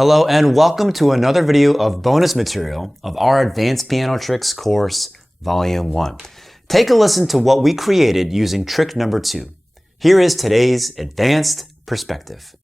Hello and welcome to another video of bonus material of our Advanced Piano Tricks course, Volume 1. Take a listen to what we created using trick number 2. Here is today's advanced perspective.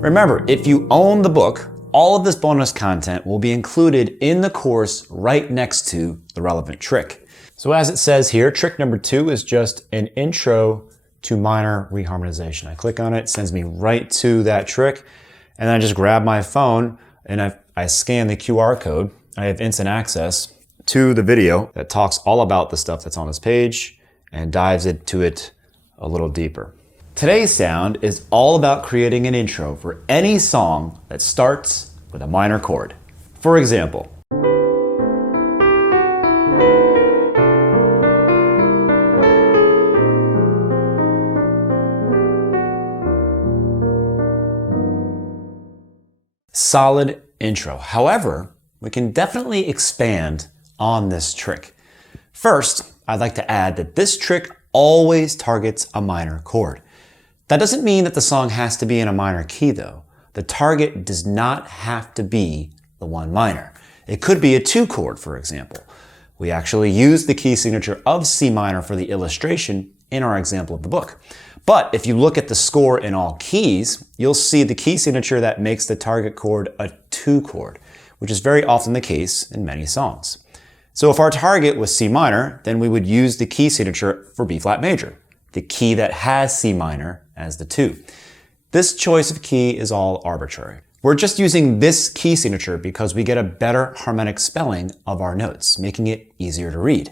Remember, if you own the book, all of this bonus content will be included in the course right next to the relevant trick. So as it says here, trick number 2 is just an intro to minor reharmonization. I click on it, it sends me right to that trick, and then I just grab my phone and I scan the QR code. I have instant access to the video that talks all about the stuff that's on this page and dives into it a little deeper. Today's sound is all about creating an intro for any song that starts with a minor chord. For example, solid intro. However, we can definitely expand on this trick. First, I'd like to add that this trick always targets a minor chord. That doesn't mean that the song has to be in a minor key though. The target does not have to be the one minor. It could be a 2 chord, for example. We actually used the key signature of C minor for the illustration in our example of the book. But if you look at the score in all keys, you'll see the key signature that makes the target chord a 2 chord, which is very often the case in many songs. So if our target was C minor, then we would use the key signature for B flat major, the key that has C minor as the 2. This choice of key is all arbitrary. We're just using this key signature because we get a better harmonic spelling of our notes, making it easier to read.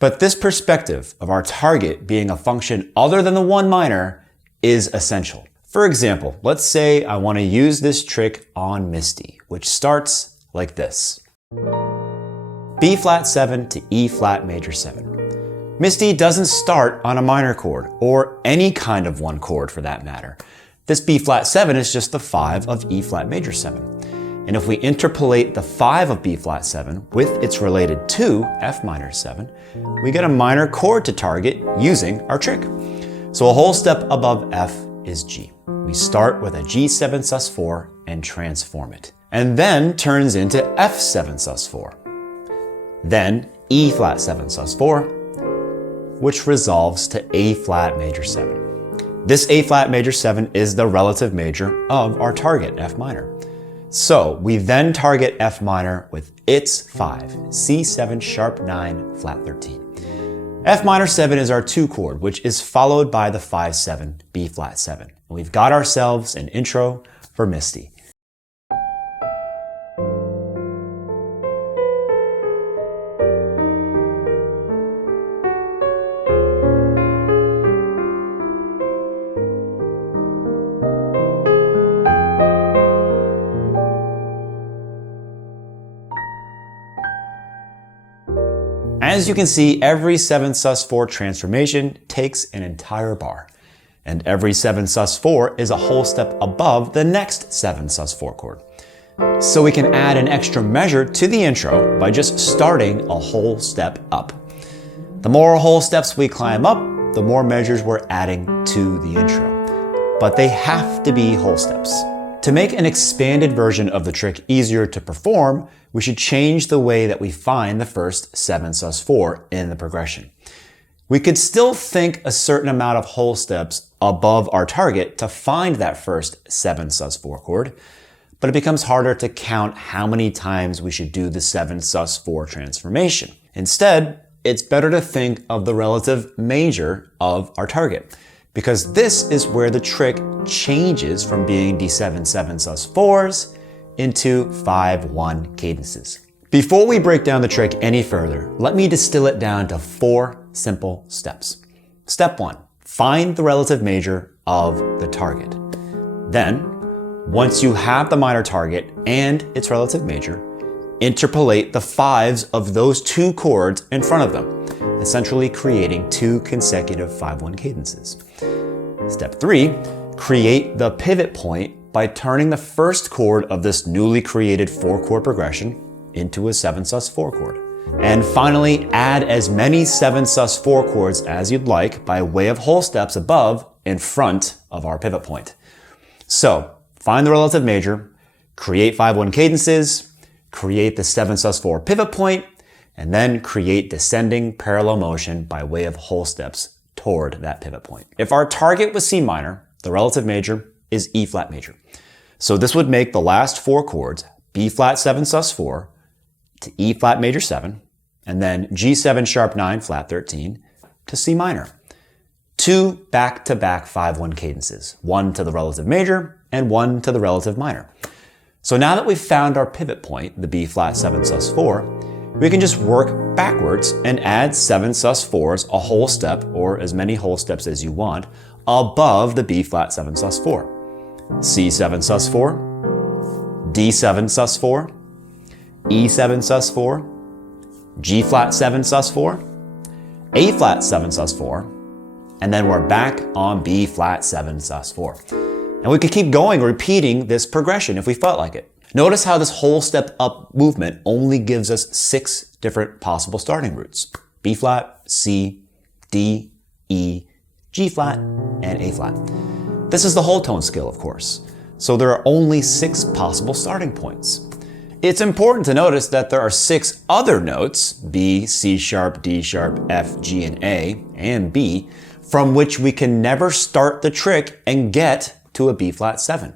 But this perspective of our target being a function other than the one minor is essential. For example, let's say I want to use this trick on Misty, which starts like this. B flat 7 to E flat major 7. Misty doesn't start on a minor chord, or any kind of one chord for that matter. This B flat 7 is just the 5 of E flat major 7. And if we interpolate the 5 of B flat 7 with its related 2, F minor 7, we get a minor chord to target using our trick. So a whole step above F is G. We start with a G7 sus4 and transform it, and then turns into F7 sus4. Then E flat 7 sus4, which resolves to A flat major 7. This A flat major 7 is the relative major of our target, F minor. So we then target F minor with its 5, C7 sharp 9 flat 13. F minor 7 is our 2 chord, which is followed by the 5-7 B flat 7. And we've got ourselves an intro for Misty. As you can see, every 7 sus4 transformation takes an entire bar, and every 7 sus4 is a whole step above the next 7 sus4 chord. So we can add an extra measure to the intro by just starting a whole step up. The more whole steps we climb up, the more measures we're adding to the intro. But they have to be whole steps. To make an expanded version of the trick easier to perform, we should change the way that we find the first 7 sus4 in the progression. We could still think a certain amount of whole steps above our target to find that first 7 sus4 chord, but it becomes harder to count how many times we should do the 7 sus4 transformation. Instead, it's better to think of the relative major of our target, because this is where the trick changes from being D7 7 sus4s into 5-1 cadences. Before we break down the trick any further, let me distill it down to 4 simple steps. Step 1, find the relative major of the target. Then, once you have the minor target and its relative major, interpolate the fives of those two chords in front of them, essentially creating two consecutive 5/1 cadences. Step 3, create the pivot point by turning the first chord of this newly created 4-chord progression into a 7sus4 chord. And finally, add as many 7sus4 chords as you'd like by way of whole steps above in front of our pivot point. So, find the relative major, create 5/1 cadences, create the 7sus4 pivot point, and then create descending parallel motion by way of whole steps toward that pivot point. If our target was C minor, the relative major is E flat major. So this would make the last 4 chords B flat 7sus4 to E flat major 7, and then G7 sharp 9 flat 13 to C minor. 2 back-to-back 5/1 cadences, one to the relative major and one to the relative minor. So now that we've found our pivot point, the B flat 7sus4, we can just work backwards and add 7sus4s a whole step, or as many whole steps as you want, above the B flat 7sus4. C7 sus4, D7 sus4, E7 sus4, G flat 7 sus4, A flat 7 sus4, and then we're back on B flat 7 sus4. And we could keep going, repeating this progression if we felt like it. Notice how this whole step up movement only gives us 6 different possible starting roots. B flat, C, D, E, G flat, and A flat. This is the whole tone scale, of course. So there are only 6 possible starting points. It's important to notice that there are 6 other notes, B, C sharp, D sharp, F, G, and B, from which we can never start the trick and get to a B flat 7.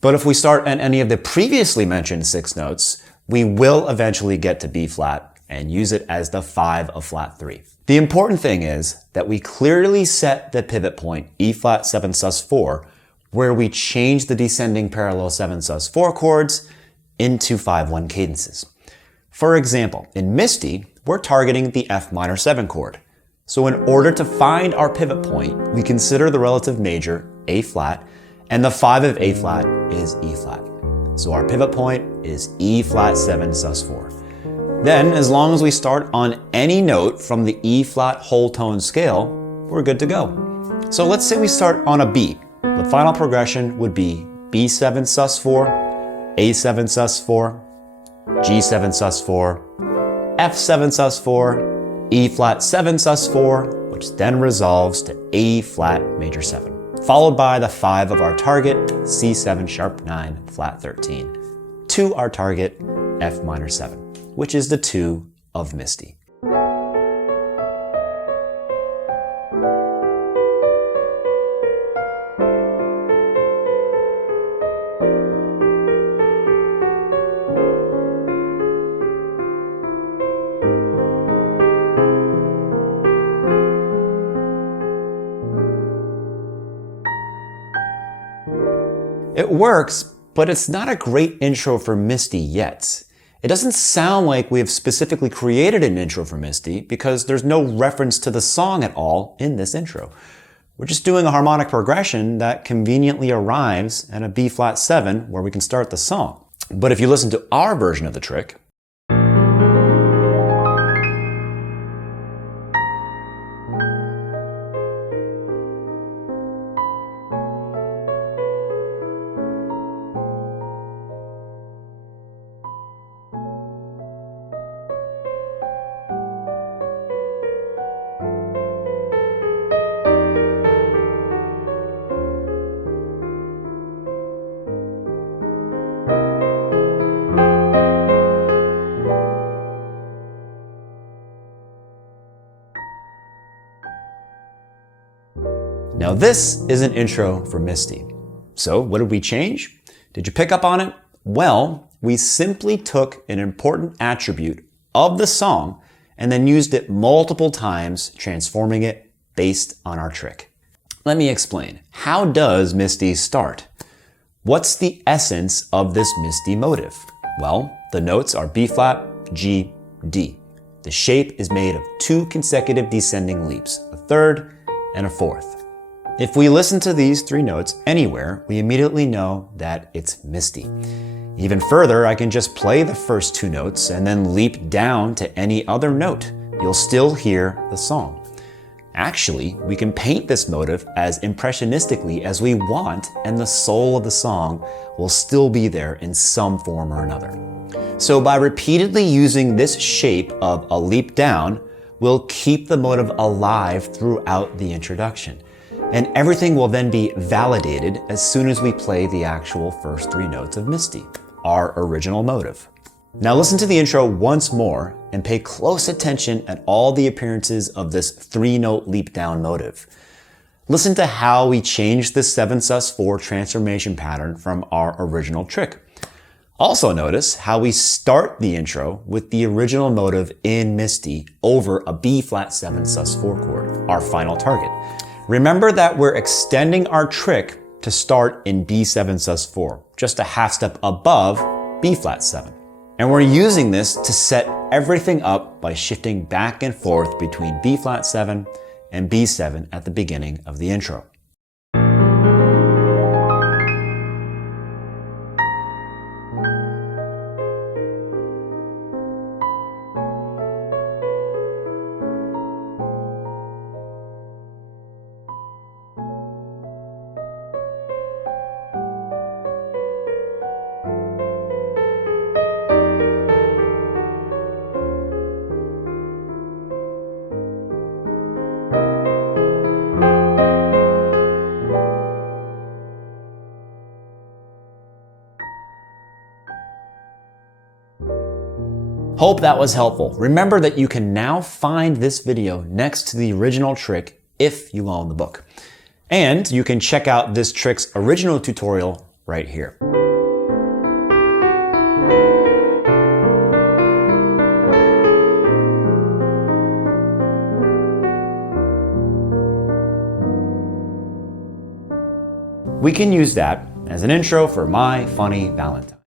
But if we start at any of the previously mentioned 6 notes, we will eventually get to B flat and use it as the 5 of flat 3. The important thing is that we clearly set the pivot point E flat 7sus4, where we change the descending parallel 7sus4 chords into 5/1 cadences. For example, in Misty, we're targeting the F minor 7 chord. So in order to find our pivot point, we consider the relative major A flat, and the 5 of A flat is E flat. So our pivot point is E flat 7sus4. Then, as long as we start on any note from the E flat whole tone scale, we're good to go. So let's say we start on a B. The final progression would be B7 sus4, A7 sus4, G7 sus4, F7 sus4, E flat 7 sus4, which then resolves to A flat major 7, followed by the 5 of our target, C7 sharp 9 flat 13, to our target, F minor 7, which is the 2 of Misty. It works, but it's not a great intro for Misty yet. It doesn't sound like we've specifically created an intro for Misty because there's no reference to the song at all in this intro. We're just doing a harmonic progression that conveniently arrives at a B flat 7 where we can start the song. But if you listen to our version of the trick, now this is an intro for Misty. So what did we change? Did you pick up on it? Well, we simply took an important attribute of the song and then used it multiple times, transforming it based on our trick. Let me explain. How does Misty start? What's the essence of this Misty motive? Well, the notes are B flat, G, D. The shape is made of 2 consecutive descending leaps, a third and a fourth. If we listen to these three notes anywhere, we immediately know that it's Misty. Even further, I can just play the first two notes and then leap down to any other note. You'll still hear the song. Actually, we can paint this motive as impressionistically as we want, and the soul of the song will still be there in some form or another. So by repeatedly using this shape of a leap down, we'll keep the motive alive throughout the introduction. And everything will then be validated as soon as we play the actual first three notes of Misty, our original motive. Now listen to the intro once more and pay close attention at all the appearances of this three-note leap down motive. Listen to how we changed the 7 sus4 transformation pattern from our original trick. Also notice how we start the intro with the original motive in Misty over a B flat 7 sus4 chord, our final target. Remember that we're extending our trick to start in B7 sus4, just a half step above B flat 7. And we're using this to set everything up by shifting back and forth between B flat 7 and B7 at the beginning of the intro. Hope that was helpful. Remember that you can now find this video next to the original trick if you own the book. And you can check out this trick's original tutorial right here. We can use that as an intro for My Funny Valentine.